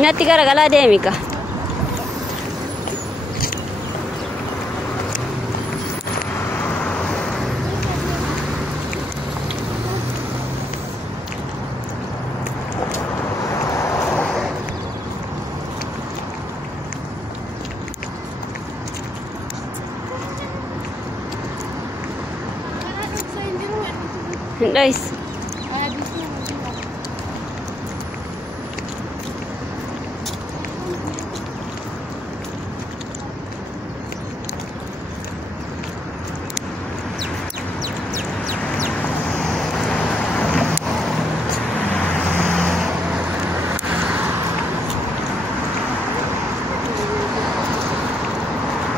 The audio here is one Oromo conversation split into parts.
Nyati gara-gara demika. Guys.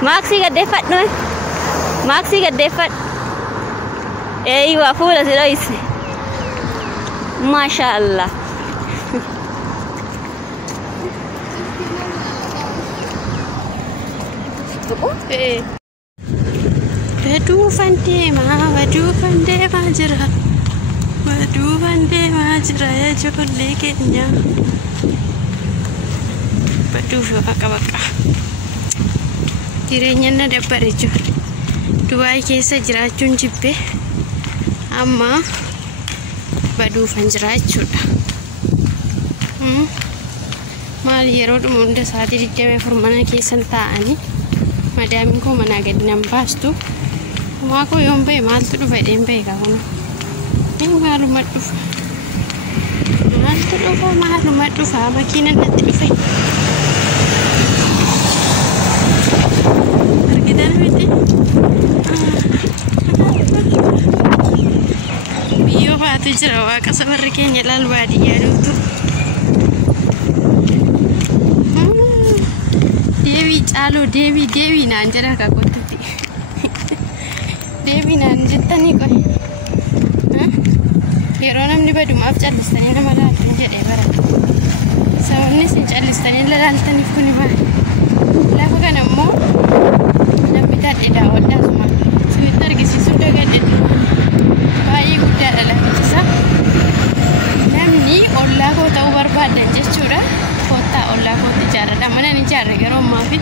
Maxi gaddefat no. Maxi gaddefat. Aywa fuula sidoisi. Masha Allah. Waduh fande majira. Waduh fande majira ya ijoollee keenya. Waduh bakka. Jireenya na dabbare jiru. Dubai keessa jiraachuun jibbe. Amma baduufan jiraachuudha. Maal yeroo hunda sa'aatii 24 mana keessan taa'anii madaamin koo manaa gadi nan baastu. Maa koo yoon ba'e maaltu dhufa jedheen beeka kun. Maaluma dhufa. Maaluma dhufa makiina natti dhufe. Argitan miti. Biyyoo baatu jira waaqa sabarri keenya laal baadiyyaa dhuftu. Deebii naan jedha kakottutti. Deebii naan jettanii qoy. Yeroo namni badumaaf callistanii nama laaltan jedhee bara. Sababni isin callistanii laaltaniif kuni maali? Lafa kana immoo namni taa'ee daawwadhaasuma isinitti argisiisuu dagadheedha. Baay'ee guddaadha lafichisa. Namni ollaa koo ta'uu barbaadan jechuudha. Kottaa ollaa kootti ijaarradha. Mana ni ijaarre garuu ammaa fi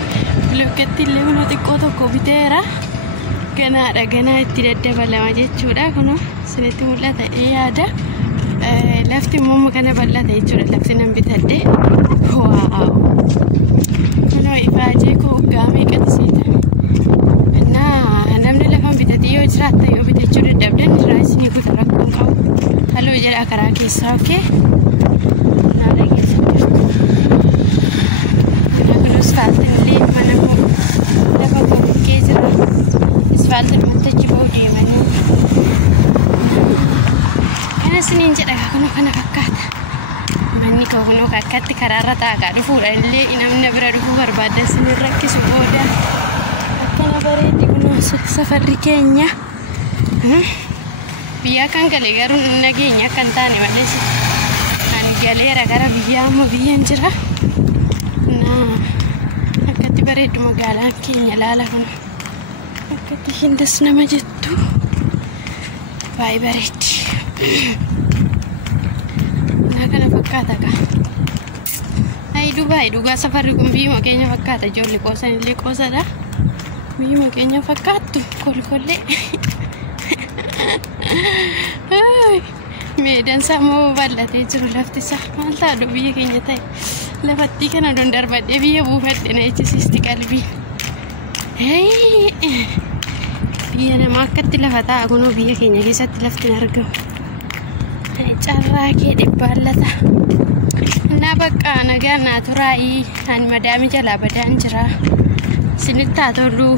bilookkeetti illee buna xiqqoo tokko biteera. Ganaa itti daddabalama jechuudha. Kunoo isinitti mul'ata yaada. Lafti immoo kana bal'ata jechuudha. Lafti nan bitadhe. Waaw. Kunoo ifaajee koo gaamee qaxisiita. Namni lafan bitatee yoo jiraatta yoo bitachuu dadhabdan irraa isinii kuta rakkoon qabu. Halluu jedha karaa keessaa ookee. Naala keessa jirtu. Asfaaltiin illee mana koo lafa bukkee jira. Asfaaltiin matachi ba'u deemanii. Kana isiniin jedha kunoo kana fakkaata. Manni koo kunoo akkatti karaarra taa'aa dhufuudha illee namni bira dhufuu barbaada isiniin rakkisu booda. Akkana bareeddi kunoo safarri keenya. Biyyaa kan galee garuu nageenya akka hin taane malee ani galeera gara biyyaa amma biyyaan jira. Akkatti bareeddu magaalaan keenya laala kun. Akkatti hindas nama jettu. Baay'ee bareeddi. Kana fakkaata ka. Dhugaa safarri kun biyyuma keenya fakkaata. Ijoolli qoosan illee qoosadha. Biyyuma keenya fakkaattu kolkollee. Meedaan isaa immoo bal'atee jiru lafti isaa. Maal ta'a biyya keenya ta'e. Lafatti kana don darbadhee biyya buufadhe na ejjisiisti qalbii. Biyya namaa akkatti lafa ta'a kunoo biyya keenya keessatti lafti hin argamu. Carraa kee dhibbaallata. Naa bakka nagaa naa turaayii ani madaami jalaa badaan jira. Isinitti haa tolu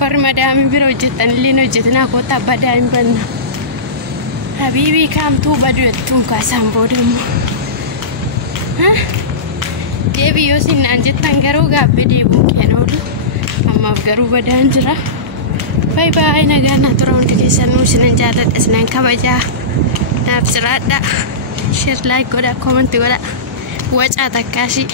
warri madaami bira hojjetan illee hojjetinaa kootaa badaa hin banna. Habiibii kaamtuu badu jettuun kaasaan booda immoo. Deebii yoo sinnaan jettan garuu gaaffii deebuun keen oolu. Ammaaf garuu badaan jira. Baay'ee nagaa naa tura hundi keessanuu isinan jaalladha isinan kabajaa. Naaf jiraadha. Share like godha comment godha. Wacaa takkaashi.